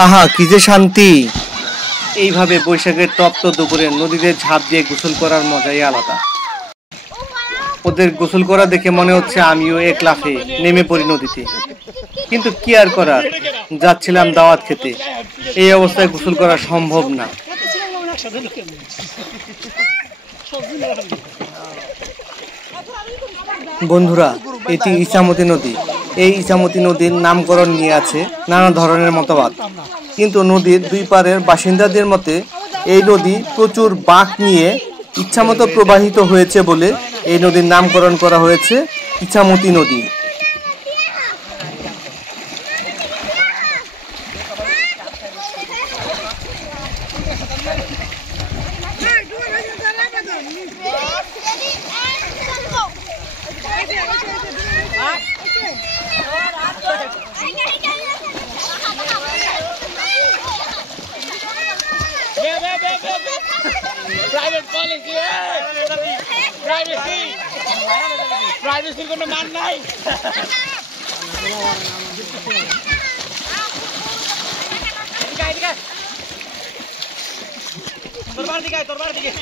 আহা কি যে শান্তি। এইভাবে বৈশাখের তপ্ত দুপুরে নদীতে ঝাঁপ দিয়ে গোসল করার মজাই আলাদা। ওদের গোসল করা দেখে মনে হচ্ছে আমিও এক লাফে নেমে পড়ি নদীতে, কিন্তু কি আর করার, যাচ্ছিলাম দাওয়াত খেতে, এই অবস্থায় গোসল করা সম্ভব না। বন্ধুরা, এটি ইছামতি নদী। এই ইছামতি নদীর নামকরণ নিয়ে আছে নানা ধরনের মতবাদ, কিন্তু নদীর দুই পারের বাসিন্দাদের মতে এই নদী প্রচুর বাঁক নিয়ে ইচ্ছামতো প্রবাহিত হয়েছে বলে এই নদীর নামকরণ করা হয়েছে ইছামতি নদী। Private policy, privacy, privacy को मान नहीं। तोरबार दिखाए।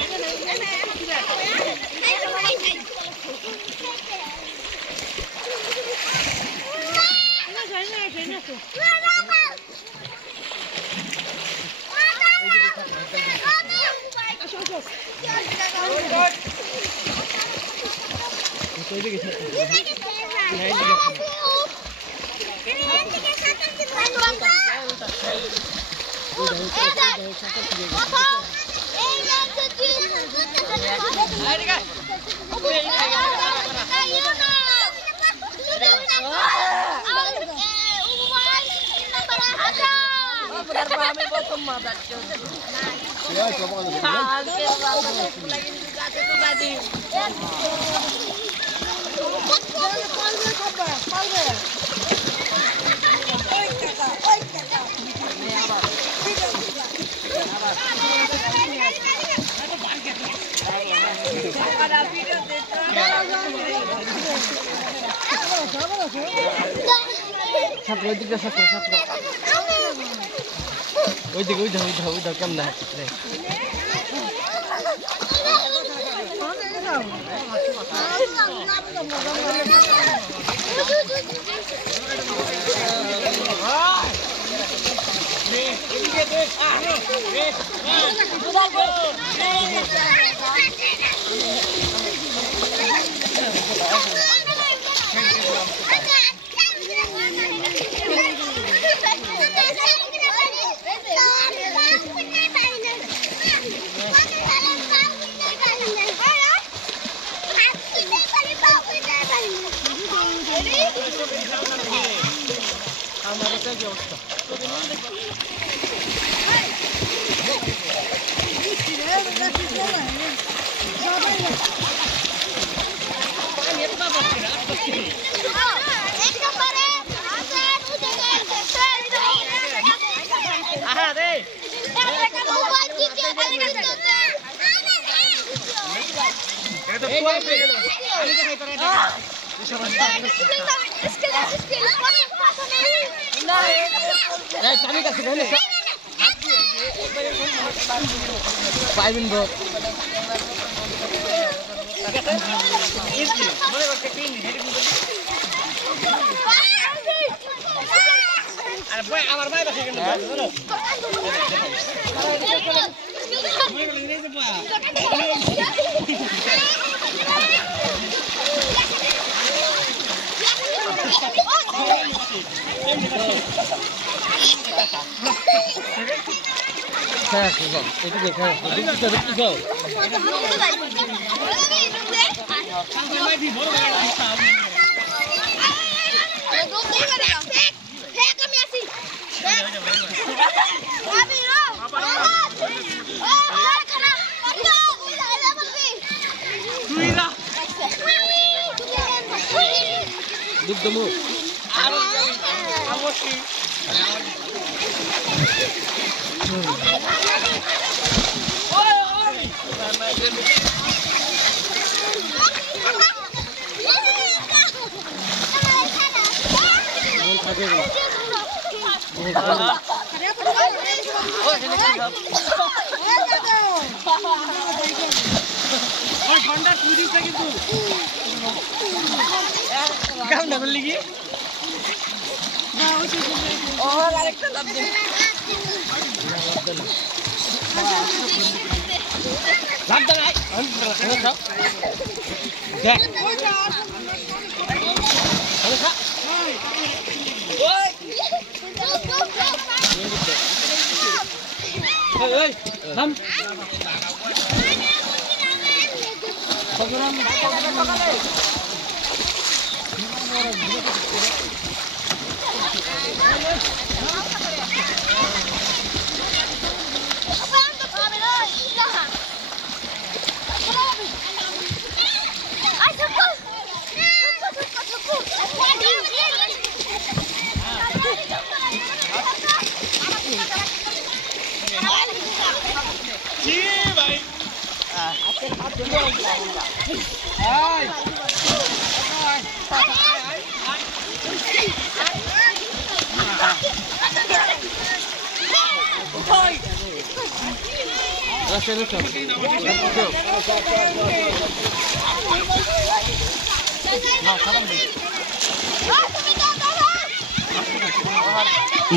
ওই কেমন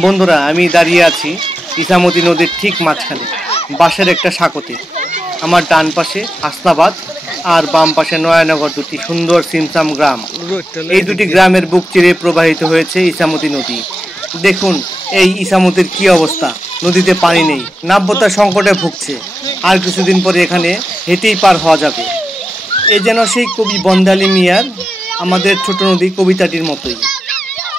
বন্ধুরা, আমি দাঁড়িয়ে আছি ইসামতি নদীর ঠিক মাঝখানে বাঁশের একটা সাঁকোতে। আমার ডান পাশে হাসনাবাদ আর বাম পাশে নয়ানগর, দুটি সুন্দর সিমসাম গ্রাম। এই দুটি গ্রামের বুক চিরে প্রবাহিত হয়েছে ইসামতি নদী। দেখুন এই ইসামতির কি অবস্থা, নদীতে পানি নেই, নাব্যতার সংকটে ভুগছে। আর কিছুদিন পরে এখানে হেঁটেই পার হওয়া যাবে। এ যেন সেই কবি বন্দালী মিয়ার আমাদের ছোট নদী কবিতাটির মতোই।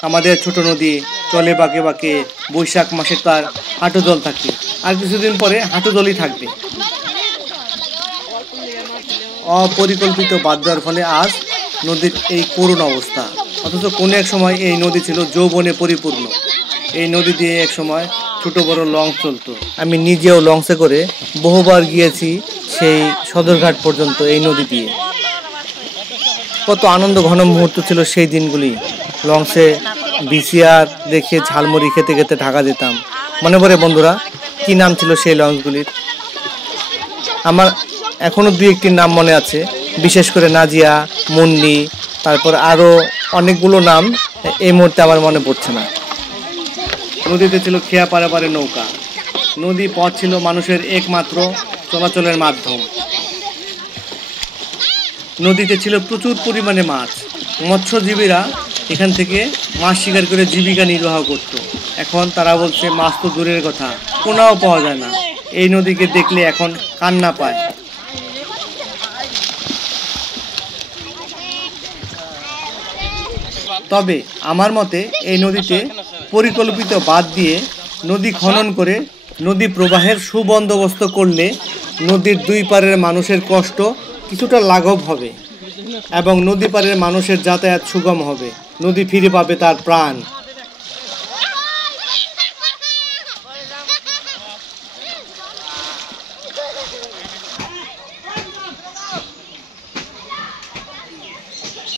আমাদের ছোট নদী চলে বাঁকে বাঁকে, বৈশাখ মাসে তার হাঁটু জল থাকে, আর কিছুদিন পরে হাঁটু জলই থাকবে। অপরিকল্পিত বাদ দেওয়ার ফলে আজ নদীর এই করুণ অবস্থা। অথচ কোনো এক সময় এই নদী ছিল যৌবনে পরিপূর্ণ। এই নদী দিয়ে এক সময় ছোট বড় লঞ্চ চলতো। আমি নিজেও লঞ্চে করে বহুবার গিয়েছি সেই সদরঘাট পর্যন্ত এই নদী দিয়ে। কত আনন্দ ঘন মুহূর্ত ছিল সেই দিনগুলি। লঞ্চে ভিসিআর দেখে ঝালমুড়ি খেতে খেতে ঢাকা যেতাম। মনে পড়ে বন্ধুরা, কি নাম ছিল সেই লঞ্চগুলির? আমার এখনো দুই একটির নাম মনে আছে, বিশেষ করে নাজিয়া, মুন্নি, তারপর আরও অনেকগুলো নাম এই মুহূর্তে আমার মনে পড়ছে না। নদীতে ছিল খেয়া পারে নৌকা। নদী পথ ছিল মানুষের একমাত্র চলাচলের মাধ্যম। নদীতে ছিল প্রচুর পরিমাণে মাছ। মৎস্যজীবীরা এখান থেকে মাছ শিকার করে জীবিকা নির্বাহ করত। এখন তারা বলছে মাছ তো দূরের কথা, কোনাও পাওয়া যায় না। এই নদীকে দেখলে এখন কান্না পায়। তবে আমার মতে এই নদীতে পরিকল্পিত বাঁধ দিয়ে নদী খনন করে নদী প্রবাহের সুবন্দোবস্ত করলে নদীর দুই পারের মানুষের কষ্ট কিছুটা লাঘব হবে এবং নদী পারের মানুষের যাতায়াত সুগম হবে। নদী ফিরে পাবে তার প্রাণ।